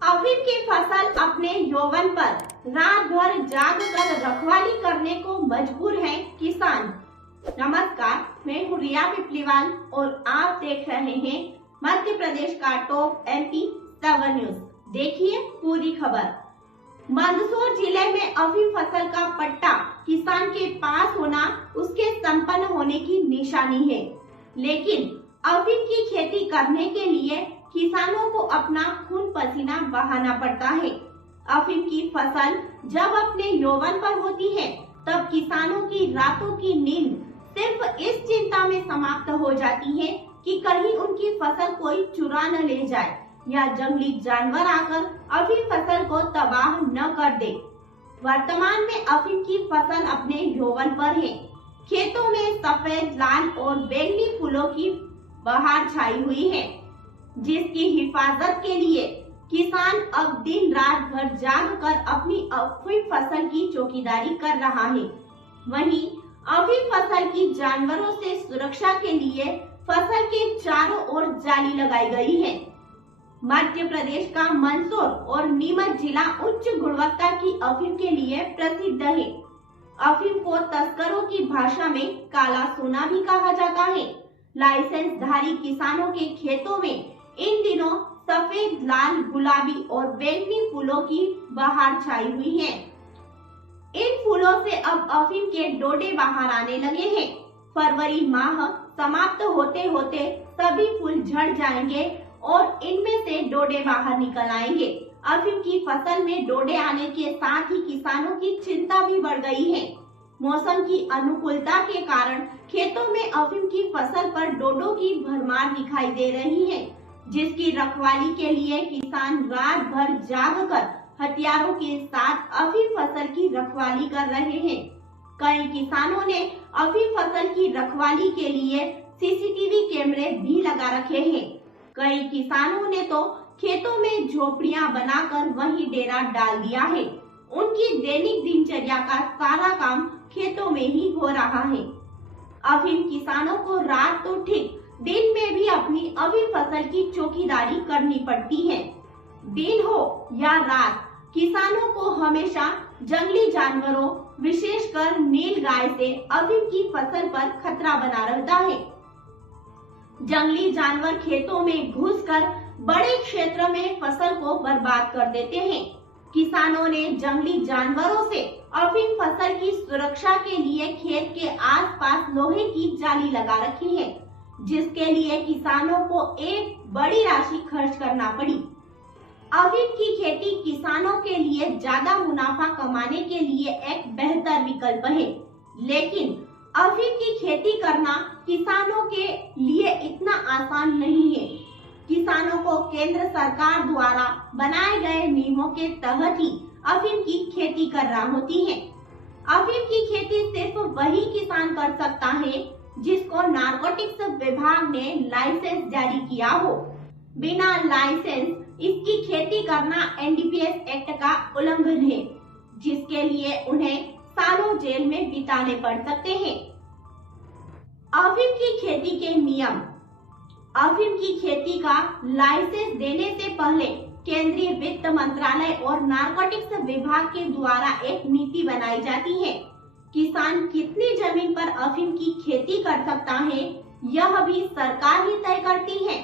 अफीम की फसल अपने यौवन पर रात भर जाग कर रखवाली करने को मजबूर है किसान। नमस्कार, मैं हूँ रिया पिपलीवाल और आप देख रहे हैं मध्य प्रदेश का टॉप MP 7 न्यूज। देखिए पूरी खबर। मंदसौर जिले में अफीम फसल का पट्टा किसान के पास होना उसके संपन्न होने की निशानी है, लेकिन अफीम की खेती करने के लिए किसानों को अपना खून पसीना बहाना पड़ता है। अफीम की फसल जब अपने यौवन पर होती है, तब किसानों की रातों की नींद सिर्फ इस चिंता में समाप्त हो जाती है कि कहीं उनकी फसल कोई चुरा न ले जाए या जंगली जानवर आकर अफीम फसल को तबाह न कर दे। वर्तमान में अफीम की फसल अपने यौवन पर है। खेतों में सफेद, लाल और बैंगनी फूलों की बहार छाई हुई है, जिसकी हिफाजत के लिए किसान अब दिन रात भर जाग कर अपनी अफीम फसल की चौकीदारी कर रहा है। वहीं अफीम फसल की जानवरों से सुरक्षा के लिए फसल के चारों ओर जाली लगाई गई है। मध्य प्रदेश का मंदसौर और नीमच जिला उच्च गुणवत्ता की अफीम के लिए प्रसिद्ध है। अफीम को तस्करों की भाषा में काला सोना भी कहा जाता है। लाइसेंसधारी किसानों के खेतों में इन दिनों सफेद, लाल, गुलाबी और बैंगनी फूलों की बहार छाई हुई है। इन फूलों से अब अफीम के डोडे बाहर आने लगे हैं। फरवरी माह समाप्त होते होते सभी फूल झड़ जाएंगे और इनमें से डोडे बाहर निकल आएंगे। अफीम की फसल में डोडे आने के साथ ही किसानों की चिंता भी बढ़ गई है। मौसम की अनुकूलता के कारण खेतों में अफीम की फसल पर डोडों की भरमार दिखाई दे रही है, जिसकी रखवाली के लिए किसान रात भर जाग कर हथियारों के साथ अफीम फसल की रखवाली कर रहे हैं। कई किसानों ने अफीम फसल की रखवाली के लिए CCTV कैमरे भी लगा रखे हैं। कई किसानों ने तो खेतों में झोपड़ियां बनाकर वहीं डेरा डाल दिया है। उनकी दैनिक दिनचर्या का सारा काम खेतों में ही हो रहा है। अफीम किसानों को रात तो ठीक, दिन में भी अपनी अफीम फसल की चौकीदारी करनी पड़ती है। दिन हो या रात, किसानों को हमेशा जंगली जानवरों, विशेषकर नील गाय से अफीम की फसल पर खतरा बना रहता है। जंगली जानवर खेतों में घुसकर बड़े क्षेत्र में फसल को बर्बाद कर देते हैं। किसानों ने जंगली जानवरों से अफीम फसल की सुरक्षा के लिए खेत के आसपास लोहे की जाली लगा रखी है, जिसके लिए किसानों को एक बड़ी राशि खर्च करना पड़ी। अफीम की खेती किसानों के लिए ज्यादा मुनाफा कमाने के लिए एक बेहतर विकल्प है, लेकिन अफीम की खेती करना किसानों के लिए इतना आसान नहीं है। किसानों को केंद्र सरकार द्वारा बनाए गए नियमों के तहत ही अफीम की खेती करना होती है। अफीम की खेती सिर्फ वही किसान कर सकता है जिसको नारकोटिक्स विभाग ने लाइसेंस जारी किया हो। बिना लाइसेंस इसकी खेती करना NDPS एक्ट का उल्लंघन है, जिसके लिए उन्हें सालों जेल में बिताने पड़ सकते हैं। अफीम की खेती के नियम। अफीम की खेती का लाइसेंस देने से पहले केंद्रीय वित्त मंत्रालय और नारकोटिक्स विभाग के द्वारा एक नीति बनाई जाती है। किसान कितनी जमीन पर अफीम की खेती कर सकता है, यह भी सरकार ही तय करती है।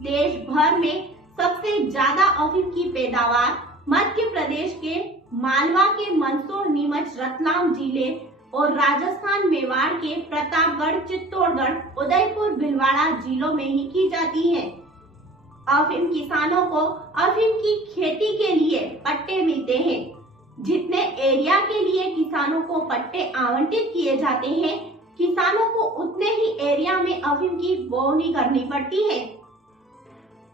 देश भर में सबसे ज्यादा अफीम की पैदावार मध्य प्रदेश के मालवा के मंदसौर, नीमच, रतलाम जिले और राजस्थान मेवाड़ के प्रतापगढ़, चित्तौड़गढ़, उदयपुर, भीलवाड़ा जिलों में ही की जाती है। अफीम किसानों को अफीम की खेती के लिए पट्टे मिलते हैं। जितने एरिया के लिए किसानों को पट्टे आवंटित किए जाते हैं, किसानों को उतने ही एरिया में अफीम की बोवनी करनी पड़ती है।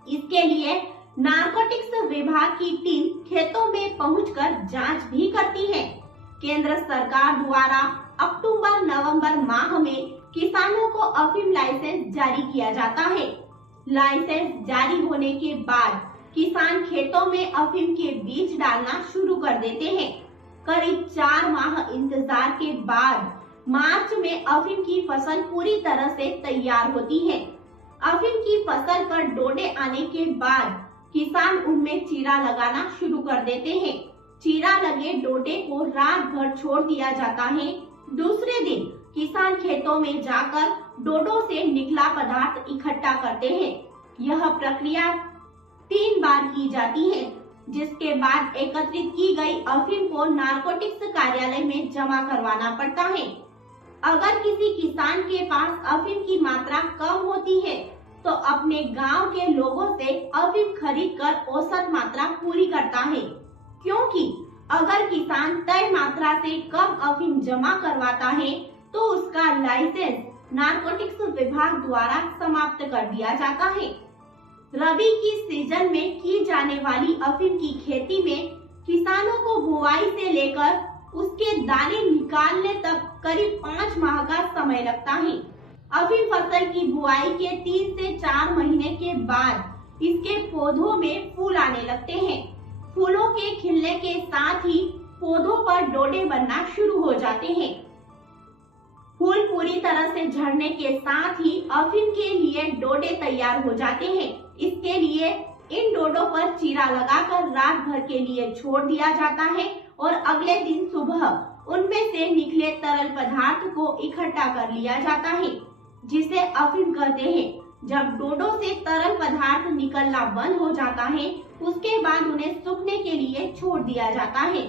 इसके लिए नारकोटिक्स विभाग की टीम खेतों में पहुंचकर जांच भी करती है। केंद्र सरकार द्वारा अक्टूबर-नवंबर माह में किसानों को अफीम लाइसेंस जारी किया जाता है। लाइसेंस जारी होने के बाद किसान खेतों में अफीम के बीज डालना शुरू कर देते हैं। करीब 4 माह इंतजार के बाद मार्च में अफीम की फसल पूरी तरह से तैयार होती है। अफीम की फसल पर डोडे आने के बाद किसान उनमें चीरा लगाना शुरू कर देते हैं। चीरा लगे डोडे को रात भर छोड़ दिया जाता है। दूसरे दिन किसान खेतों में जाकर डोडों से निकला पदार्थ इकट्ठा करते हैं। यह प्रक्रिया 3 बार की जाती है, जिसके बाद एकत्रित की गई अफीम को नारकोटिक्स कार्यालय में जमा करवाना पड़ता है। अगर किसी किसान के पास अफीम की मात्रा कम होती है तो अपने गांव के लोगों से अफीम खरीद कर औसत मात्रा पूरी करता है, क्योंकि अगर किसान तय मात्रा से कम अफीम जमा करवाता है तो उसका लाइसेंस नारकोटिक्स विभाग द्वारा समाप्त कर दिया जाता है। रबी की सीजन में की जाने वाली अफीम की खेती में किसानों को बुआई से लेकर उसके दाने निकालने तक करीब 5 माह का समय लगता है। अफीम फसल की बुआई के 3 से 4 महीने के बाद इसके पौधों में फूल आने लगते हैं। फूलों के खिलने के साथ ही पौधों पर डोडे बनना शुरू हो जाते हैं। फूल पूरी तरह से झड़ने के साथ ही अफीम के लिए डोडे तैयार हो जाते हैं। इसके लिए इन डोडों पर चीरा लगाकर रात भर के लिए छोड़ दिया जाता है और अगले दिन सुबह उनमें से निकले तरल पदार्थ को इकट्ठा कर लिया जाता है, जिसे अफीम कहते हैं। जब डोडों से तरल पदार्थ निकलना बंद हो जाता है, उसके बाद उन्हें सूखने के लिए छोड़ दिया जाता है।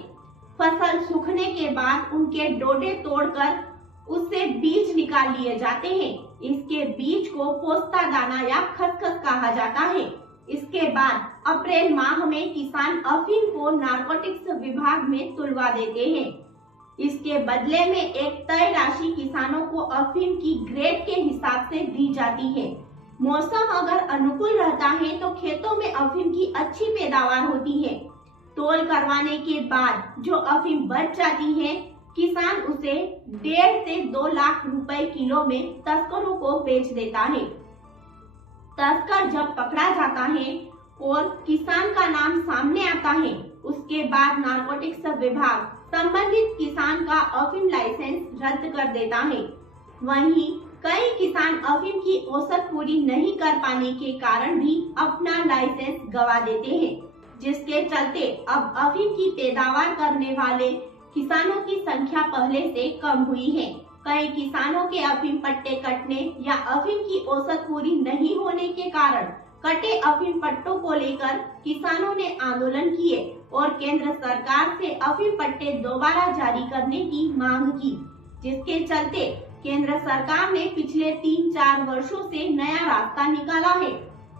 फसल सूखने के बाद उनके डोडे तोड़कर उससे बीज निकाल लिए जाते हैं। इसके बीज को पोस्ता दाना या खसखस कहा जाता है। इसके बाद अप्रैल माह में किसान अफीम को नारकोटिक्स विभाग में तुलवा देते हैं। इसके बदले में एक तय राशि किसानों को अफीम की ग्रेड के हिसाब से दी जाती है। मौसम अगर अनुकूल रहता है तो खेतों में अफीम की अच्छी पैदावार होती है। तोल करवाने के बाद जो अफीम बच जाती है, किसान उसे 1.5 से 2 लाख रुपए किलो में तस्करों को बेच देता है। तस्कर जब पकड़ा जाता है और किसान का नाम सामने आता है, उसके बाद नारकोटिक्स विभाग संबंधित किसान का अफीम लाइसेंस रद्द कर देता है। वहीं कई किसान अफीम की औसत पूरी नहीं कर पाने के कारण भी अपना लाइसेंस गवा देते हैं, जिसके चलते अब अफीम की पैदावार करने वाले किसानों की संख्या पहले से कम हुई है। कई किसानों के अफीम पट्टे कटने या अफीम की औसत पूरी नहीं होने के कारण कटे अफीम पट्टों को लेकर किसानों ने आंदोलन किए और केंद्र सरकार से अफीम पट्टे दोबारा जारी करने की मांग की, जिसके चलते केंद्र सरकार ने पिछले 3-4 वर्षों से नया रास्ता निकाला है।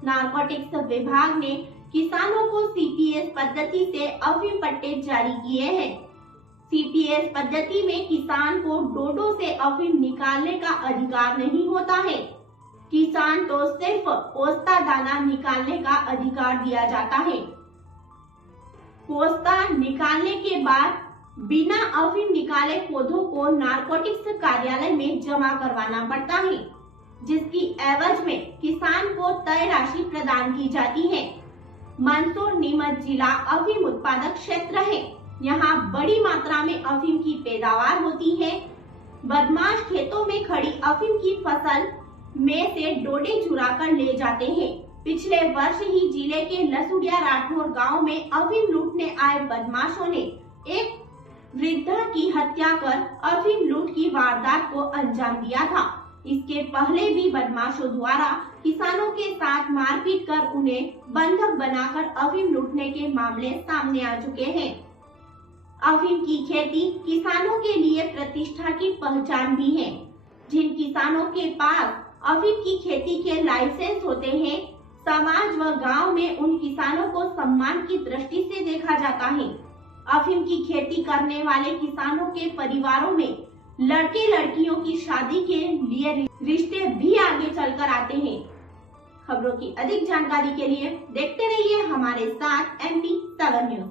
नारकोटिक्स विभाग ने किसानों को सीपीएस पद्धति से अफीम पट्टे जारी किए हैं। सीपीएस पद्धति में किसान को डोडों से अफीम निकालने का अधिकार नहीं होता है। किसान तो सिर्फ पोस्ता दाना निकालने का अधिकार दिया जाता है। पोस्ता निकालने के बाद बिना अफीम निकाले पौधों को नारकोटिक्स कार्यालय में जमा करवाना पड़ता है, जिसकी एवज में किसान को तय राशि प्रदान की जाती है। मंदसौर नीमच जिला अफीम उत्पादक क्षेत्र है। यहाँ बड़ी मात्रा में अफीम की पैदावार होती है। बदमाश खेतों में खड़ी अफीम की फसल में से डोडे चुरा कर ले जाते हैं। पिछले वर्ष ही जिले के लसुड़िया राठौर गांव में अफीम लूटने आए बदमाशों ने एक वृद्धा की हत्या कर अफीम लूट की वारदात को अंजाम दिया था। इसके पहले भी बदमाशों द्वारा किसानों के साथ मारपीट कर उन्हें बंधक बनाकर अफीम लूटने के मामले सामने आ चुके हैं। अफीम की खेती किसानों के लिए प्रतिष्ठा की पहचान भी है। जिन किसानों के पास अफीम की खेती के लाइसेंस होते हैं, समाज व गांव में उन किसानों को सम्मान की दृष्टि से देखा जाता है। अफीम की खेती करने वाले किसानों के परिवारों में लड़के लड़कियों की शादी के लिए रिश्ते भी आगे चलकर आते हैं। खबरों की अधिक जानकारी के लिए देखते रहिए हमारे साथ MP7 न्यूज।